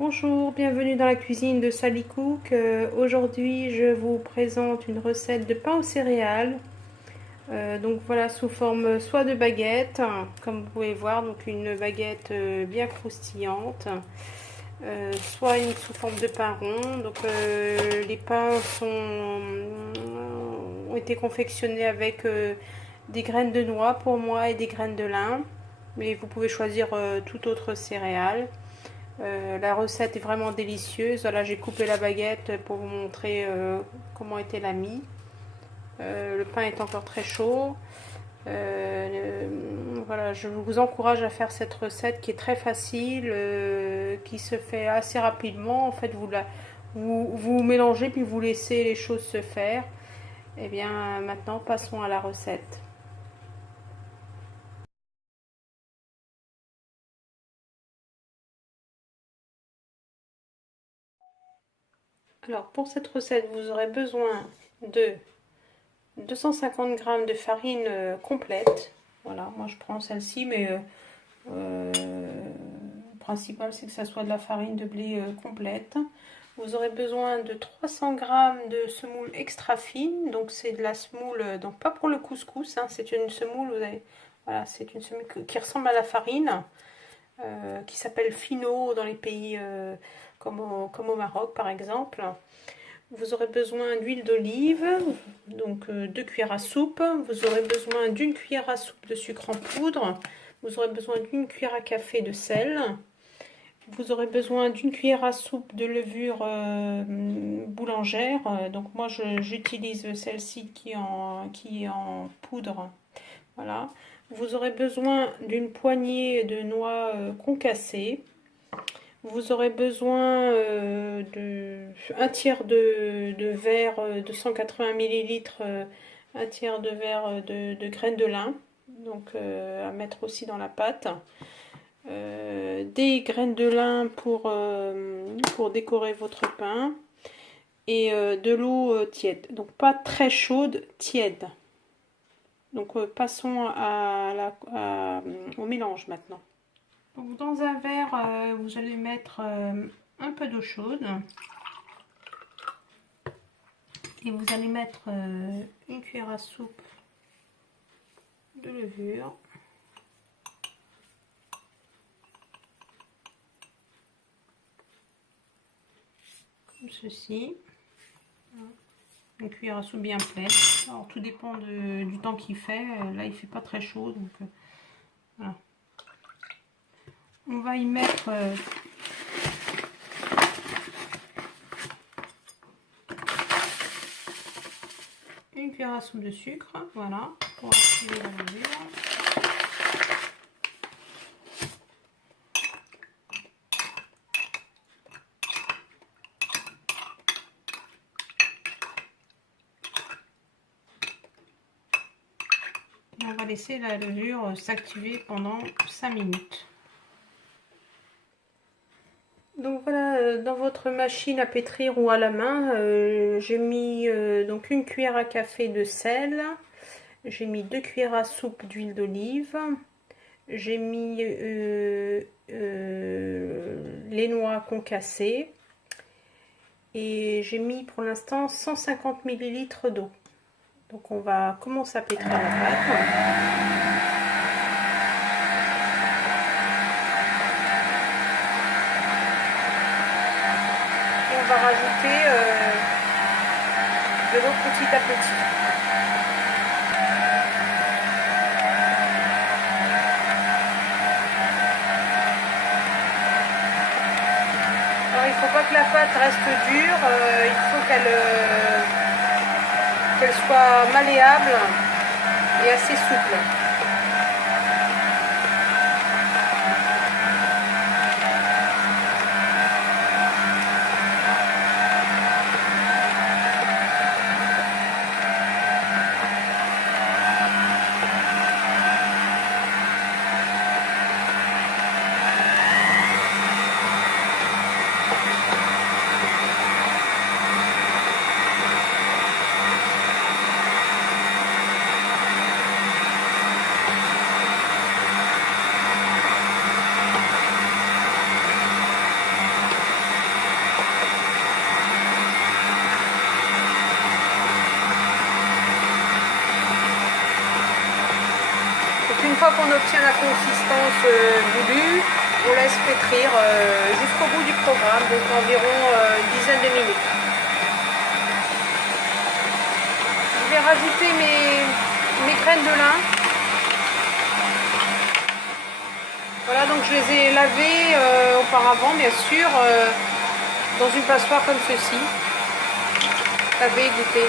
Bonjour, bienvenue dans la cuisine de Sally Cook. Aujourd'hui, je vous présente une recette de pain aux céréales. Donc voilà, sous forme soit de baguette, comme vous pouvez voir, donc une baguette bien croustillante, soit sous forme de pain rond. Donc les pains ont été confectionnés avec des graines de noix pour moi et des graines de lin, mais vous pouvez choisir toute autre céréale. La recette est vraiment délicieuse. Voilà, j'ai coupé la baguette pour vous montrer comment était la mie. Le pain est encore très chaud. Voilà, je vous encourage à faire cette recette qui est très facile, qui se fait assez rapidement. En fait, vous mélangez puis vous laissez les choses se faire. Et bien maintenant, passons à la recette. Alors pour cette recette, vous aurez besoin de 250 g de farine complète. Voilà, moi je prends celle-ci, mais le principal c'est que ça soit de la farine de blé complète. Vous aurez besoin de 300 g de semoule extra fine, donc c'est de la semoule, donc pas pour le couscous, hein, c'est une semoule, voilà, c'est une semoule qui ressemble à la farine, qui s'appelle fino dans les pays comme au Maroc par exemple. Vous aurez besoin d'huile d'olive, donc 2 cuillères à soupe. Vous aurez besoin d'une cuillère à soupe de sucre en poudre. Vous aurez besoin d'une cuillère à café de sel. Vous aurez besoin d'une cuillère à soupe de levure boulangère. Donc moi j'utilise celle-ci qui est en poudre. Voilà. Vous aurez besoin d'une poignée de noix concassées. Vous aurez besoin de un tiers de verre de 180 millilitres, un tiers de verre de graines de lin, donc à mettre aussi dans la pâte. Des graines de lin pour décorer votre pain et de l'eau tiède, donc pas très chaude, tiède. Donc passons au mélange maintenant. Donc dans un verre, vous allez mettre un peu d'eau chaude et vous allez mettre une cuillère à soupe de levure. Comme ceci. Une cuillère à soupe bien pleine. Alors tout dépend du temps qu'il fait. Là il fait pas très chaud, donc voilà. On va y mettre une cuillère à soupe de sucre, voilà, pour activer la levure. Et on va laisser la levure s'activer pendant 5 minutes. Donc voilà, dans votre machine à pétrir ou à la main, j'ai mis donc une cuillère à café de sel, j'ai mis 2 cuillères à soupe d'huile d'olive, j'ai mis les noix concassées et j'ai mis pour l'instant 150 ml d'eau. Donc on va commencer à pétrir la pâte. On va rajouter de l'eau petit à petit. Alors il ne faut pas que la pâte reste dure, il faut qu'elle soit malléable et assez souple. fois qu'on obtient la consistance voulue, on laisse pétrir jusqu'au bout du programme, donc environ une dizaine de minutes. Je vais rajouter mes graines de lin. Voilà, donc je les ai lavées auparavant, bien sûr, dans une passoire comme ceci. Laver, goûter.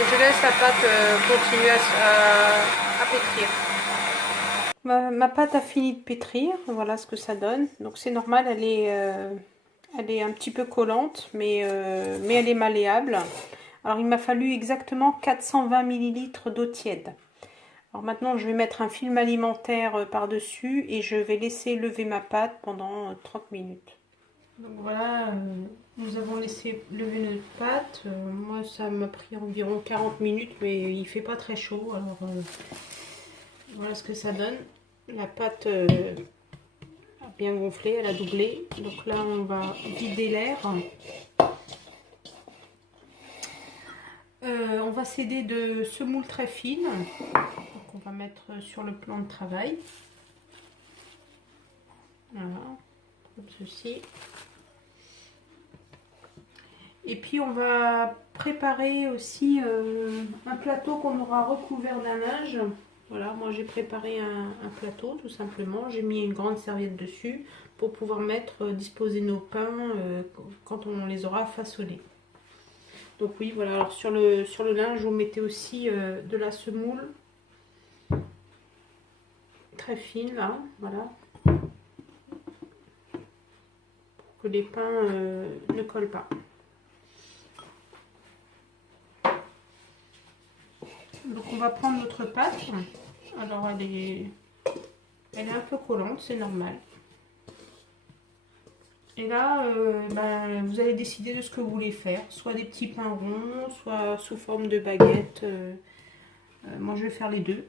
Et je laisse la pâte continuer à pétrir. Ma pâte a fini de pétrir, voilà ce que ça donne. Donc c'est normal, elle est un petit peu collante, mais elle est malléable. Alors il m'a fallu exactement 420 ml d'eau tiède. Alors maintenant je vais mettre un film alimentaire par-dessus et je vais laisser lever ma pâte pendant 30 minutes. Donc voilà, nous avons laissé lever notre pâte. Moi ça m'a pris environ 40 minutes, mais il fait pas très chaud. Alors voilà ce que ça donne. La pâte a bien gonflé, elle a doublé. Donc là on va vider l'air. On va s'aider de semoule très fine. Donc on va mettre sur le plan de travail. Voilà, comme ceci. Et puis on va préparer aussi un plateau qu'on aura recouvert d'un linge. Voilà, moi j'ai préparé un plateau tout simplement. J'ai mis une grande serviette dessus pour pouvoir disposer nos pains quand on les aura façonnés. Donc oui, voilà, alors sur le linge, vous mettez aussi de la semoule très fine là, voilà. Pour que les pains ne collent pas. Donc on va prendre notre pâte. Alors elle est un peu collante, c'est normal. Et là, vous allez décider de ce que vous voulez faire. Soit des petits pains ronds, soit sous forme de baguette. Moi je vais faire les deux.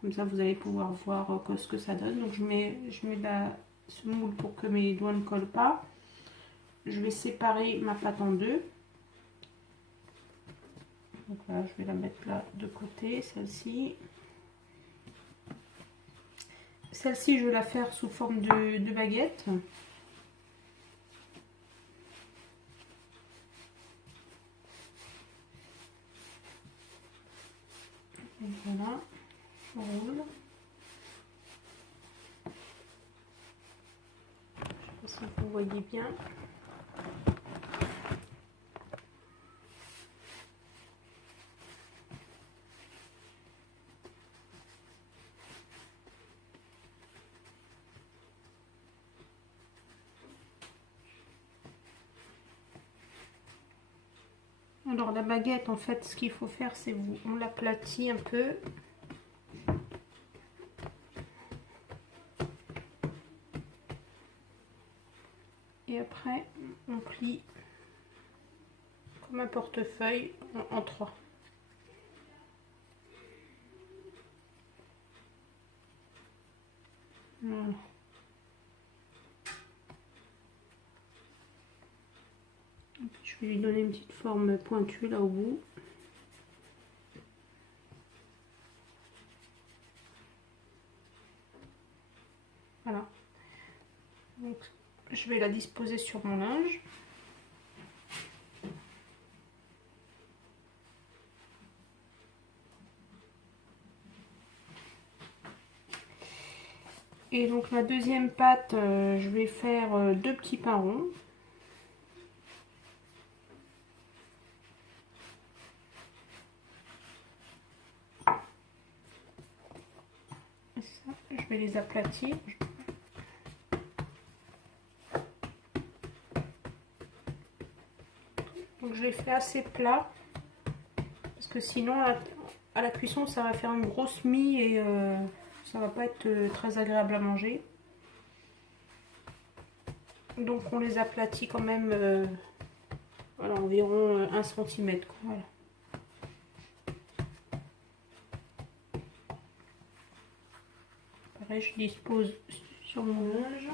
Comme ça vous allez pouvoir voir ce que ça donne. Donc je mets la semoule pour que mes doigts ne collent pas. Je vais séparer ma pâte en deux. Donc voilà, je vais la mettre là de côté, celle-ci. Celle-ci, je vais la faire sous forme de baguette. Et voilà, je roule. Je ne sais pas si vous voyez bien. Alors la baguette, en fait, ce qu'il faut faire, c'est on l'aplatit un peu. Et après, on plie comme un portefeuille en trois. Voilà. Je vais lui donner une petite forme pointue là au bout. Voilà. Donc, je vais la disposer sur mon linge. Et donc la deuxième pâte, je vais faire deux petits pains ronds. Je vais les aplatir. Donc je les fais assez plat parce que sinon à la cuisson ça va faire une grosse mie et ça va pas être très agréable à manger. Donc on les aplatit quand même voilà, environ 1 cm. Voilà. Pareil, je dispose sur mon linge.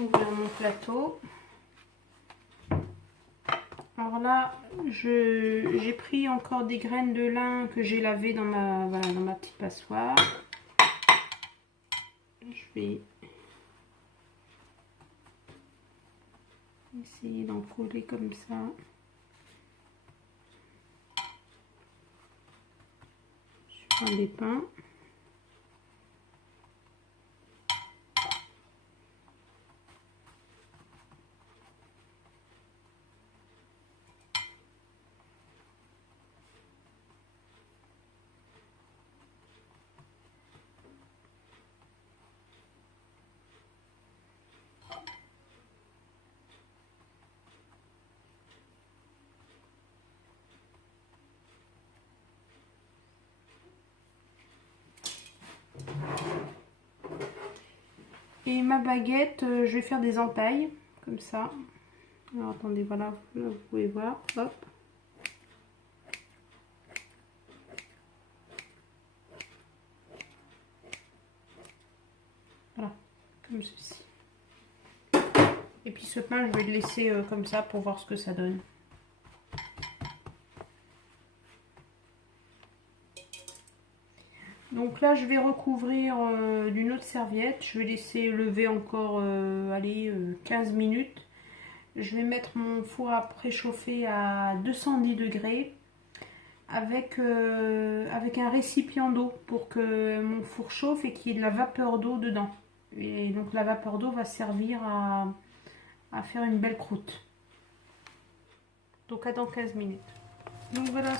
Ouvrir mon plateau. Alors là, j'ai pris encore des graines de lin que j'ai lavées dans ma petite passoire. Je vais essayer d'en coller comme ça. Sur un des pains. Et ma baguette, je vais faire des entailles, comme ça. Alors attendez, voilà, là, vous pouvez voir, hop. Voilà, comme ceci. Et puis ce pain, je vais le laisser comme ça pour voir ce que ça donne. Donc là, je vais recouvrir d'une autre serviette. Je vais laisser lever encore, allez, 15 minutes. Je vais mettre mon four à préchauffer à 210 degrés avec un récipient d'eau pour que mon four chauffe et qu'il y ait de la vapeur d'eau dedans. Et donc la vapeur d'eau va servir à faire une belle croûte. Donc à dans 15 minutes. Donc voilà,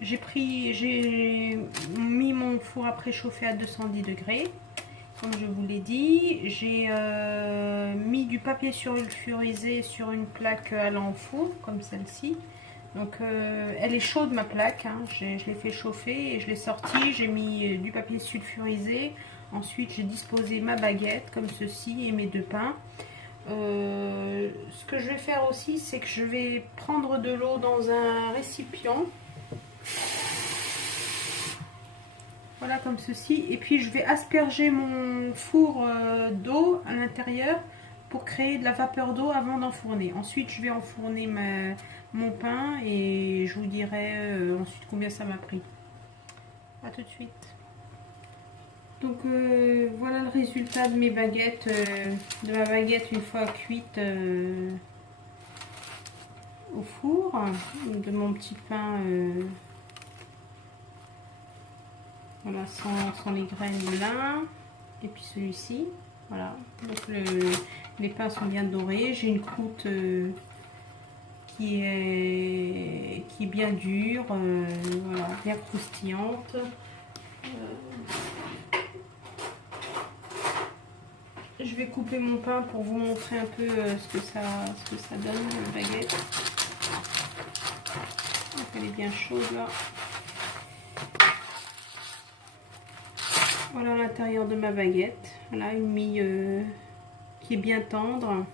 j'ai mis mon four à préchauffer à 210 degrés. Comme je vous l'ai dit, j'ai mis du papier sulfurisé sur une plaque allant au four, comme celle-ci. Donc elle est chaude ma plaque, hein. Je l'ai fait chauffer et je l'ai sortie. J'ai mis du papier sulfurisé. Ensuite j'ai disposé ma baguette comme ceci et mes deux pains. Ce que je vais faire aussi, c'est que je vais prendre de l'eau dans un récipient. Voilà, comme ceci. Et puis je vais asperger mon four d'eau à l'intérieur pour créer de la vapeur d'eau avant d'enfourner. Ensuite, je vais enfourner mon pain et je vous dirai ensuite combien ça m'a pris. A tout de suite. Donc voilà le résultat de mes baguettes, de ma baguette une fois cuite au four, de mon petit pain, voilà, sans les graines de lin, et puis celui-ci, voilà. Donc les pains sont bien dorés, j'ai une croûte qui est bien dure, voilà, bien croustillante. Je vais couper mon pain pour vous montrer un peu ce que ça donne, la baguette. Donc elle est bien chaude là. Voilà l'intérieur de ma baguette. Voilà une mie qui est bien tendre.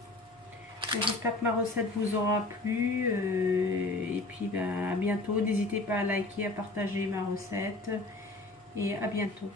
J'espère que ma recette vous aura plu. Et puis ben, à bientôt. N'hésitez pas à liker, à partager ma recette. Et à bientôt.